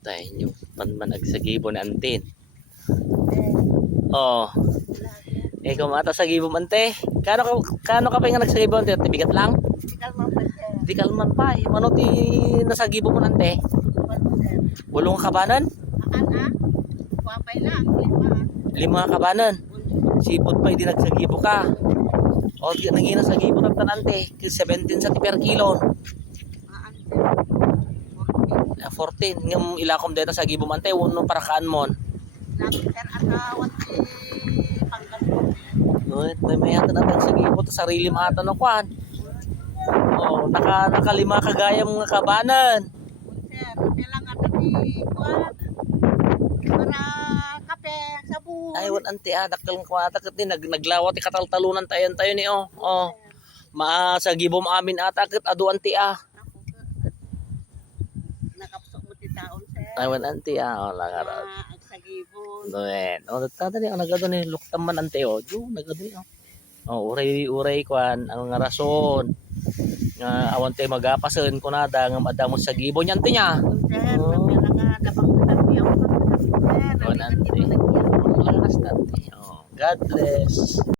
Tayo nyo, panmanag sa gibo ni Antin. Oh, ikaw mata sa gibo ante. Kano ka pa nga nagsagibo ante? Bigat lang? Di kalman pa eh. Mano ti nasa gibo mo ante? Bulong kabanan? Wapay lang, 5. 5 kabanan. Sipot pa hindi nagsagibo ka. O di nangina sa gibo ng tanante. 17 sa per kilo. 14 ngam ilakom deta sa gibo mante uno para kaan mon. May mayata na sa gibo to sarili mata no kwan. Oh, nakalima kagaya mga kabanan. Para kape, sabon. Ay wan anti dakal ko ata ket naglawat ti kataltalunan tayo ni oh. Oh. Sa gibo amin ata ket adu anti Nakapsok mo ti taon sir. Ay wan anti oh langaran. Sa gibon. Noen. Oh tata ni ang nagado ni luktam man ante oh. Ju nagado ni oh. Oh uray kwan ang nga rason. Nga awan tay magapasen ko nada nga madamot sa gibo niyan ti nya. Sir, nga dabang tabi ako. Oh, nante. God bless.